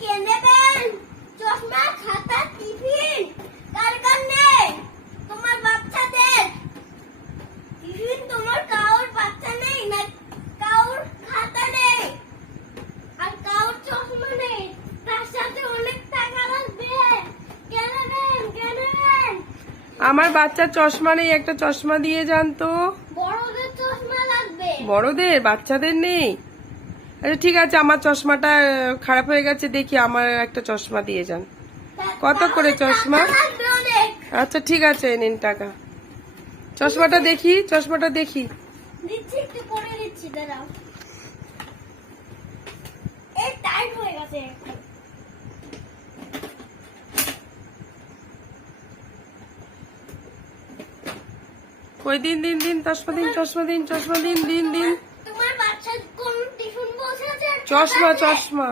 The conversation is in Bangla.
কে নেবেন? চশমা, খাতা, টিফিন কার কার নেই? তোমার বাচ্চাদের টিফিন, তোমার কাউর বাচ্চা নেই না? কাউর খাতা নেই আর কাউর চশমা নেই, তার সাথে অনেক টাকা লাগবে। কে নেবেন? কে নেবেন? আমার বাচ্চার চশমা নেই, একটা চশমা দিয়ে যান তো। বড়দের চশমা লাগবে। বড়দের, বাচ্চাদের নেই? আচ্ছা ঠিক আছে, আমার চশমাটা খারাপ হয়ে গেছে, দেখি আমার একটা চশমা দিয়ে যান। কত করে চশমা? টাকা লাগবে অনেক। আচ্ছা ঠিক আছে, নিন টাকা। চশমাটা দেখি, চশমাটা দেখি। দিচ্ছি, একটু পরে দিচ্ছি, দাঁড়াও। এই টাইট হয়ে গেছে একটু। কই দিন দিন দিন, চশমা দিন, চশমা দিন, চশমা দিন, দিন দিন। তোমার বাচ্চা কোন টিফিন বসে আছে? চশমা, চশমা।